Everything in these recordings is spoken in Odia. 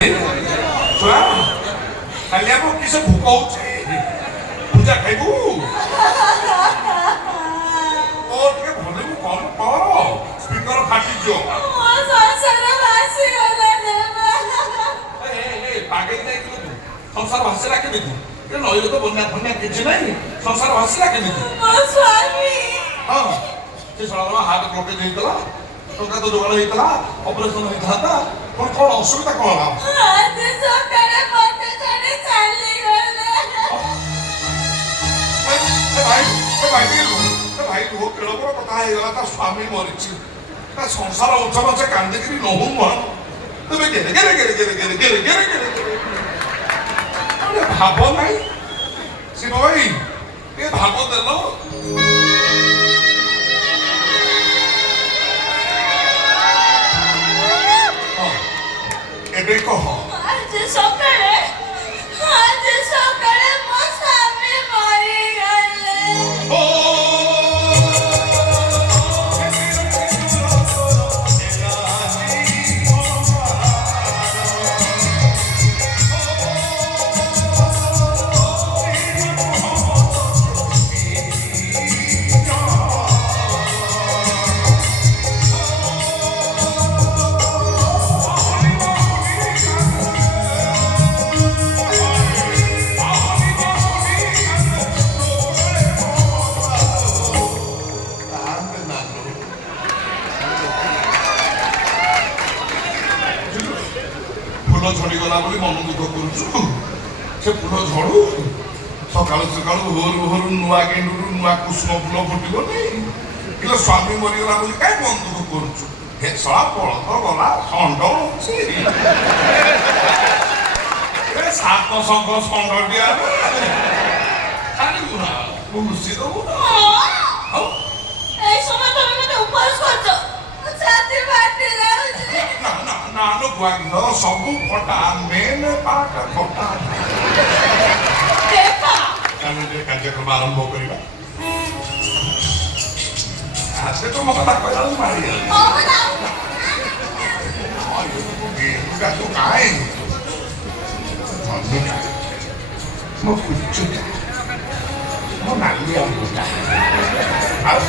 କାଲି ଆମ କିସ ଭୋକ ହଉଛି ପୂଜା ଖାଇବୁ ଟିକେ ଭଲ୍ୟୁମ କମ କର ସ୍ପିକର ଫାଟିଯିବ ପାଗେଇ ଯାଇଥିଲୁ ତୁ ସଂସାର ଭାସିଲା କେମିତି ନଈରେ ତ ବନ୍ୟା ଫନ୍ୟା କିଛି ନାହିଁ ସଂସାର ଭାସିଲା କେମିତି ହଁ ସେ ସଡ଼କ ହାତ ବ୍ଲକେଜ ହେଇଥିଲା ଟଙ୍କା ତ ଯୋଗାଡ଼ ହେଇଥିଲା ଅପରେସନ ହେଇଥାନ୍ତା ପୁଣି କଣ ଅସୁବିଧା କଣ ହେଲା ଭାଇ ଲୁହ କେଳବର କଥା ହେଇଗଲା ତା ସ୍ୱାମୀ ମରିଛି ତା ସଂସାର ଉଚ୍ଚ ସେ କାନ୍ଦିକିରି ନହୁ ତେବେ ଗେରେ ଗେରେ ଗେରେ ଗେରେ ଗେରେ ଗେରେ ଗେରେ ଗେରେ ଭାବ ନାହିଁ ଶିବ ଭାଇ ଟିକେ ଭାବ ଦେଲ ଏବେ କହ ଫୁଲ ଝଡ଼ିଗଲା ବୋଲି ମନ ଦୁଃଖ କରୁଛୁ ସେ ଫୁଲ ଝଡ଼ୁ ସକାଳୁ ସକାଳୁ ଭୋରୁ ଭୋରୁ ନୂଆ ଗେଣ୍ଡୁରୁ ନୂଆ କୁସୁମ ଫୁଲ ଫୁଟିବନି କିନ୍ତୁ ସ୍ୱାମୀ ମରିଗଲା ବୋଲି କାହିଁ ମନ ଦୁଃଖ କରୁଛୁ ହେ ଶଳା ପଳଥ ଗଲା ଷଣ୍ଢ ଅଛି ସାତ ଶଙ୍ଖ ଷଣ୍ଢଟିଆ ଛାଡ଼ିବୁ ନା ଭୁସି ଦବୁ ନା ସବୁ ଫଟା ମେନ୍ ପାଟ ଫଟା କାର୍ଯ୍ୟକ୍ରମ ଆରମ୍ଭ କରିବା ଆଜି ତ ମୋ କଥା କହିଲା ମାରିଗଲା ତୁ କାହିଁ ମୋ କୁଚୁଟା ମୋ ନାଲି ଅଙ୍ଗୁଟା ଆଉ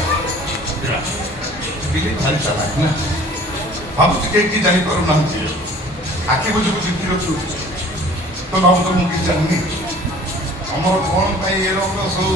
ଦିଲ୍ଲୀ ଭାରି ଚାଲାକ ନା ଭାବୁଛି କେହି ଜାଣିପାରୁନାହାନ୍ତି ଆଖି ବୁଝି ବୁଝି ରଖୁ ତ ଭାବୁଛ ମୁଁ କିଛି ଜାଣିନି ଆମର କ'ଣ ପାଇଁ ଏ ରଙ୍ଗ ସବୁ